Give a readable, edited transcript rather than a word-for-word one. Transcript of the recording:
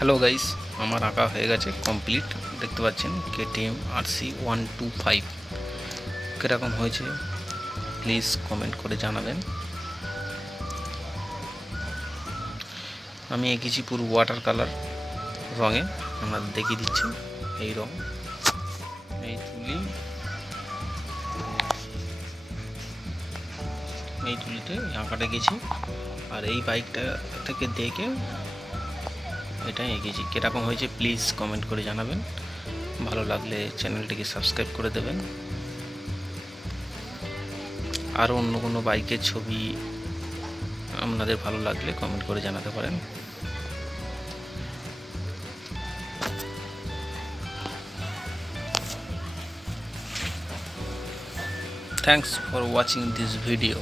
Hello guys, আমার আঁকা হয়ে গেছে কমপ্লিট। দেখতে পাচ্ছেন KTM RC 125 কীরকম হয়েছে প্লিজ কমেন্ট করে জানাবেন। আমি এঁকেছি পুরো ওয়াটার কালার রঙে, আপনাদের দেখিয়ে দিচ্ছি। এই রঙ, এই তুলিতে আঁকাটা গেছি। আর এই বাইকটা থেকে দেখে এটাই এঁকেছি। কীরকম হয়েছে প্লিজ কমেন্ট করে জানাবেন। ভালো লাগলে চ্যানেলটিকে সাবস্ক্রাইব করে দেবেন। আরও অন্য কোনো বাইকের ছবি আপনাদের ভালো লাগলে কমেন্ট করে জানাতে পারেন। Thanks for watching this video.